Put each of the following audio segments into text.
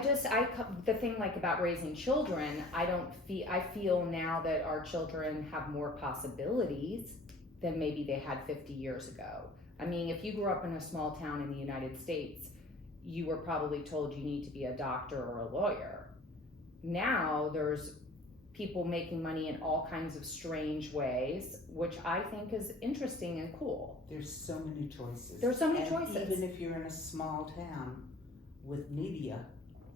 the thing like about raising children, I feel now that our children have more possibilities than maybe they had 50 years ago. I mean, if you grew up in a small town in the United States, you were probably told you need to be a doctor or a lawyer. Now there's people making money in all kinds of strange ways, which I think is interesting and cool. There's so many choices. Even if you're in a small town with media,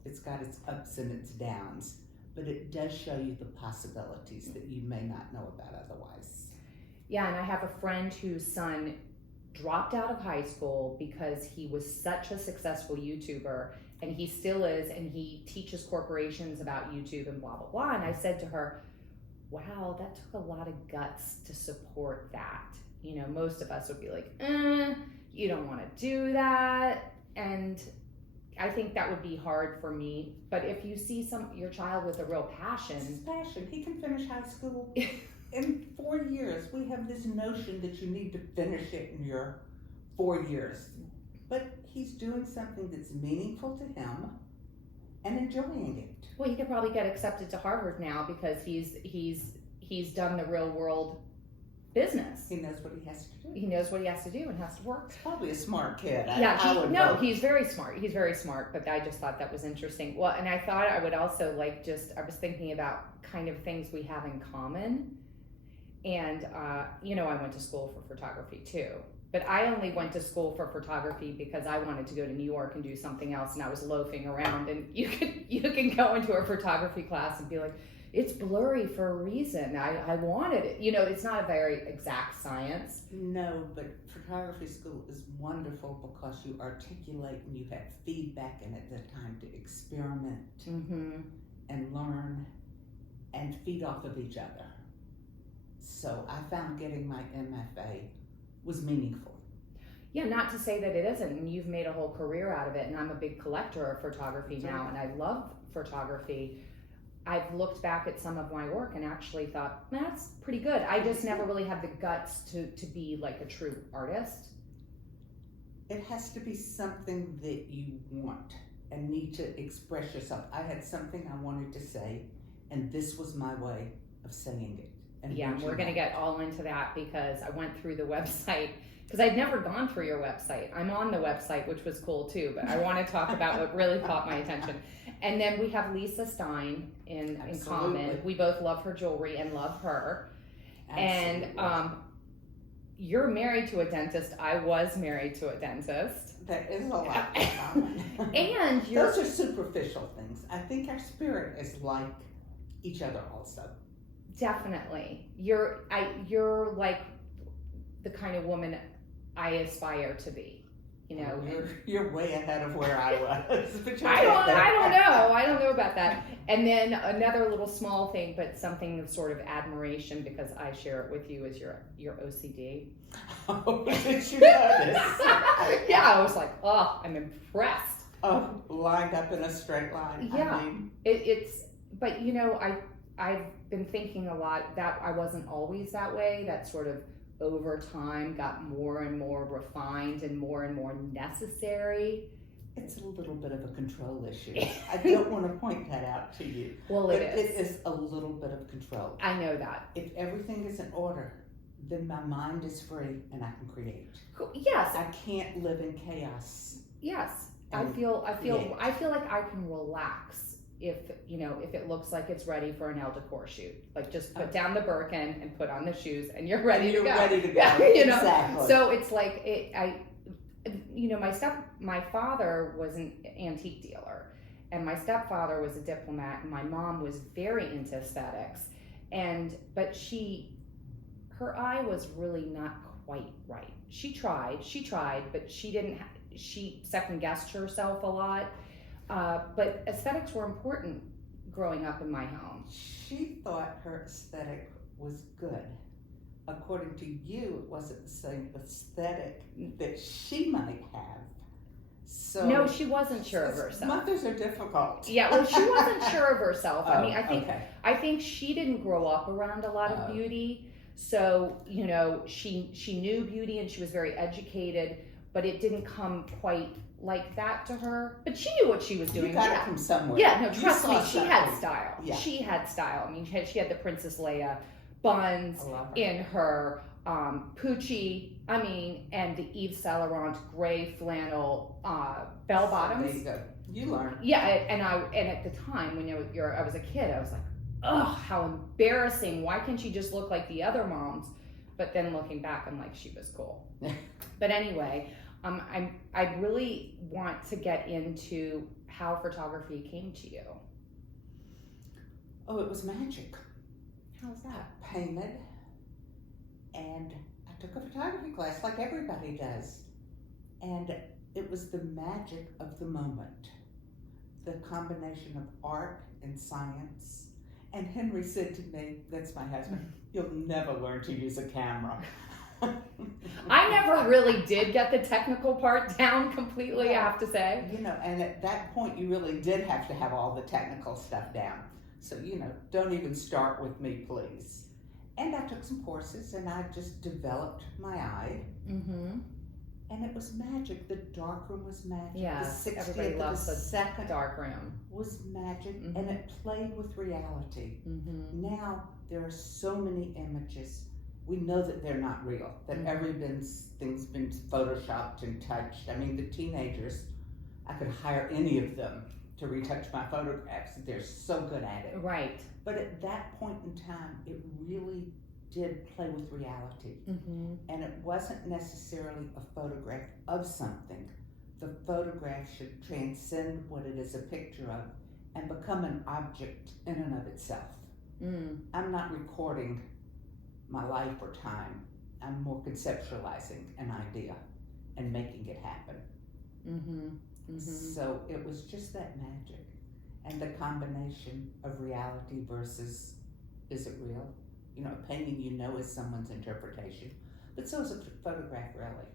it's got its ups and its downs, but it does show you the possibilities that you may not know about otherwise. Yeah, and I have a friend whose son dropped out of high school because he was such a successful YouTuber, and he still is, and he teaches corporations about YouTube and blah, blah, blah. And I said to her, wow, that took a lot of guts to support that. You know, most of us would be like, you don't want to do that. And I think that would be hard for me. But if you see your child with a real passion. It's his passion. He can finish high school in 4 years. We have this notion that you need to finish it in your 4 years. But he's doing something that's meaningful to him and enjoying it. Well, he could probably get accepted to Harvard now because he's done the real world business. He knows what he has to do. He knows what he has to do and has to work. He's probably a smart kid. He's very smart. He's very smart, but I just thought that was interesting. Well, and I thought I would also I was thinking about kind of things we have in common. And, I went to school for photography too. But I only went to school for photography because I wanted to go to New York and do something else, and I was loafing around. And you can go into a photography class and be like, it's blurry for a reason. I wanted it. It's not a very exact science. No, but photography school is wonderful because you articulate and you have feedback, and it's a time to experiment and learn and feed off of each other. So I found getting my MFA was meaningful. Yeah, not to say that it isn't, and you've made a whole career out of it, and I'm a big collector of photography now, and I love photography. I've looked back at some of my work and actually thought, that's pretty good. I just never really had the guts to be like a true artist. It has to be something that you want and need to express yourself. I had something I wanted to say, and this was my way of saying it. Yeah, we're going to get all into that because I went through the website because I'd never gone through your website. I'm on the website, which was cool too, but I want to talk about what really caught my attention. And then we have Lisa Stein in common. We both love her jewelry and love her. Absolutely. And you're married to a dentist. I was married to a dentist. That is a lot in common. And those are superficial things. I think our spirit is like each other also. Definitely. You're like the kind of woman I aspire to be. You're way ahead of where I was. I don't know about that. And then another little small thing, but something of sort of admiration because I share it with you is your OCD. Oh, did you notice? Yeah, I was like, oh, I'm impressed. Oh, lined up in a straight line. Yeah, but I've been thinking a lot that I wasn't always that way. That sort of over time got more and more refined and more necessary. It's a little bit of a control issue. I don't want to point that out to you. Well, it is a little bit of control. I know that. If everything is in order, then my mind is free and I can create. Yes. I can't live in chaos. Yes. I feel like I can relax if it looks like it's ready for an Elle decor shoot. Like just put down the Birkin and put on the shoes and you're ready to go. Ready to go. Exactly. So it's like my father was an antique dealer and my stepfather was a diplomat and my mom was very into aesthetics but her eye was really not quite right. She tried, but she second guessed herself a lot. But aesthetics were important growing up in my home. She thought her aesthetic was good. According to you, it wasn't the same aesthetic that she might have. So no, she wasn't sure of herself. Mothers are difficult. Yeah, well, she wasn't sure of herself. I think she didn't grow up around a lot of beauty. So, she knew beauty and she was very educated, but it didn't come quite like that to her. But she knew what she was doing. You got it from somewhere. Yeah, no, You trust saw me, she had something. style. Yeah. She had style. I mean, she had the Princess Leia buns I love her. in her Poochie, and the Yves Saint Laurent gray flannel bell bottoms. There you go. You learn. Yeah, and at the time when I was a kid, I was like, ugh, how embarrassing. Why can't she just look like the other moms? But then looking back, I'm like, she was cool. But anyway, I really want to get into how photography came to you. Oh, it was magic. How's that? I painted, and I took a photography class like everybody does. And it was the magic of the moment. The combination of art and science. And Henry said to me, that's my husband, you'll never learn to use a camera. I never really did get the technical part down completely, I have to say. You know, and at that point you really did have to have all the technical stuff down. So, you know, don't even start with me, please. And I took some courses and I just developed my eye. Mm-hmm. And it was magic. The darkroom was magic. Yeah, the 60th everybody of loves the the second dark room. was magic, Mhm. and it played with reality. Mm-hmm. Now there are so many images. We know that they're not real. That Mhm. everything's been photoshopped and touched. I mean, the teenagers, I could hire any of them to retouch my photographs. They're so good at it. Right. But at that point in time, it really did play with reality. Mm-hmm. And it wasn't necessarily a photograph of something. The photograph should transcend what it is a picture of and become an object in and of itself. Mm. I'm not recording my life or time. I'm more conceptualizing an idea and making it happen. Mm-hmm. Mm-hmm. So it was just that magic. And the combination of reality versus, is it real? You know, a painting you know is someone's interpretation, but so is a photograph really.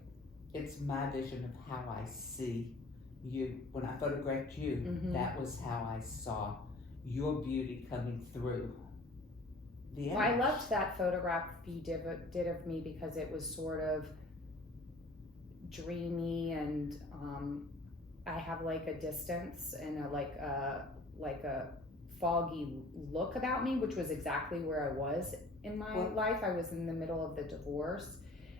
It's my vision of how I see you. When I photographed you, Mhm. that was how I saw your beauty coming through the image. Well, I loved that photograph you did of me because it was sort of dreamy, and I have like a distance and a foggy look about me, which was exactly where I was in my life. I was in the middle of the divorce,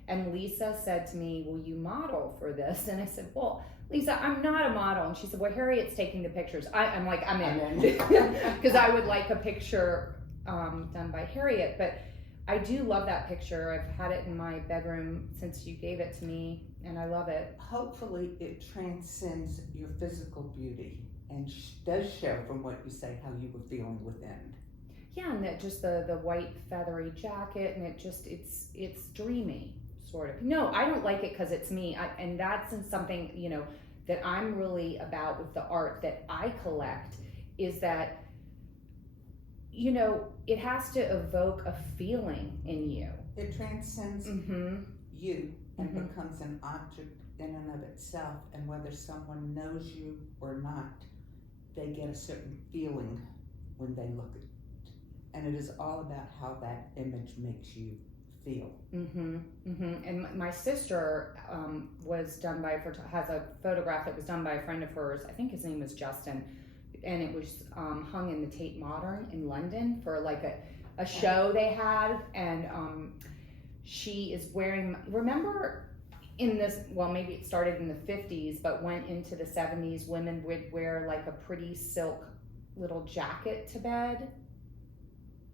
and Lisa said to me, will you model for this? And I said, well, Lisa, I'm not a model. And she said, well, Harriet's taking the pictures. I'm like, I'm in. Because I would like a picture done by Harriet. But I do love that picture. I've had it in my bedroom since you gave it to me, and I love it. Hopefully it transcends your physical beauty and does show from what you say how you were feeling within. Yeah, and that just the white feathery jacket, and it's dreamy, sort of. No, I don't like it because it's me, and that's something, you know, that I'm really about with the art that I collect, is that, you know, it has to evoke a feeling in you. It transcends Mm-hmm. you and Mhm. becomes an object in and of itself, and whether someone knows you or not, they get a certain feeling when they look at it. And it is all about how that image makes you feel. Mm-hmm. Mm-hmm. And my sister has a photograph that was done by a friend of hers. I think his name was Justin, and it was hung in the Tate Modern in London for like a show they had, and she is wearing, remember in this, well, maybe it started in the 50s but went into the 70s, women would wear like a pretty silk little jacket to bed.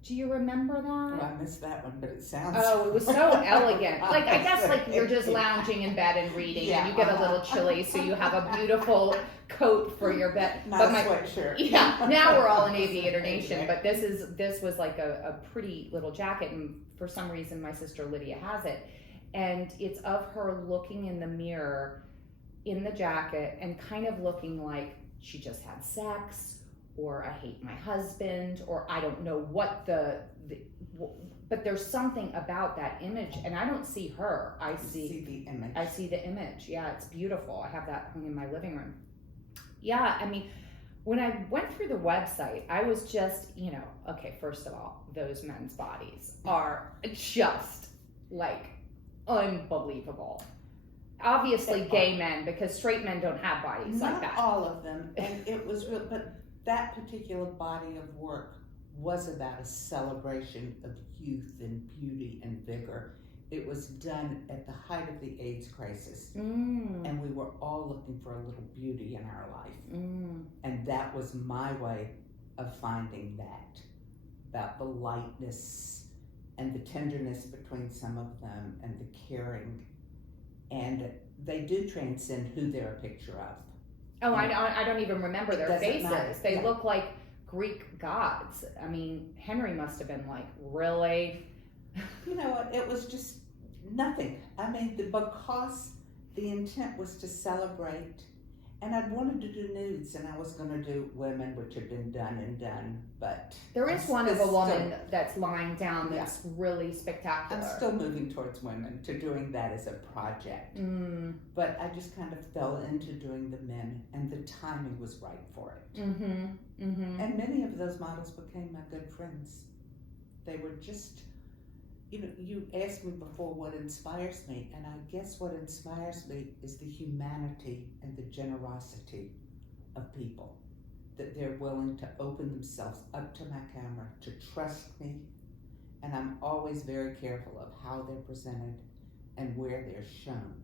Do you remember that? Oh, I missed that one, but it sounds... Oh, it was so elegant. Like, I guess like you're just lounging in bed and reading, and you get a little chilly, so you have a beautiful coat for your bed. Not but a my sweatshirt. Yeah, now we're all in Aviator Nation, but this was like a pretty little jacket, and for some reason my sister Lydia has it, and it's of her looking in the mirror in the jacket and kind of looking like she just had sex, or I hate my husband, or I don't know what but there's something about that image, and I don't see her. I see the image. I see the image. Yeah, it's beautiful. I have that hung in my living room. Yeah, I mean, when I went through the website, I was just, you know, okay, first of all, those men's bodies are just like unbelievable. obviously They gay men, because straight men don't have bodies like Not that. all of them, and it was real, but that particular body of work was about a celebration of youth and beauty and vigor. It was done at the height of the AIDS crisis, and we were all looking for a little beauty in our life. And that was my way of finding that, about the lightness and the tenderness between some of them and the caring. And they do transcend who they're a picture of. Oh, I don't even remember their faces. Matter. They look like Greek gods. I mean, Henry must have been like, really? You know what? It was just nothing. I mean, because the intent was to celebrate, and I'd wanted to do nudes, and I was going to do women, which had been done, but there is one of a woman that's lying down that's really spectacular. I'm still moving towards women, to doing that as a project. But I just kind of fell into doing the men, and the timing was right for it. And many of those models became my good friends. They were just, you know, you asked me before what inspires me, and I guess what inspires me is the humanity and the generosity of people, that they're willing to open themselves up to my camera, to trust me, and I'm always very careful of how they're presented and where they're shown,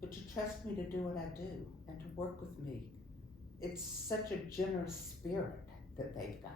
but to trust me to do what I do and to work with me. It's such a generous spirit that they've got.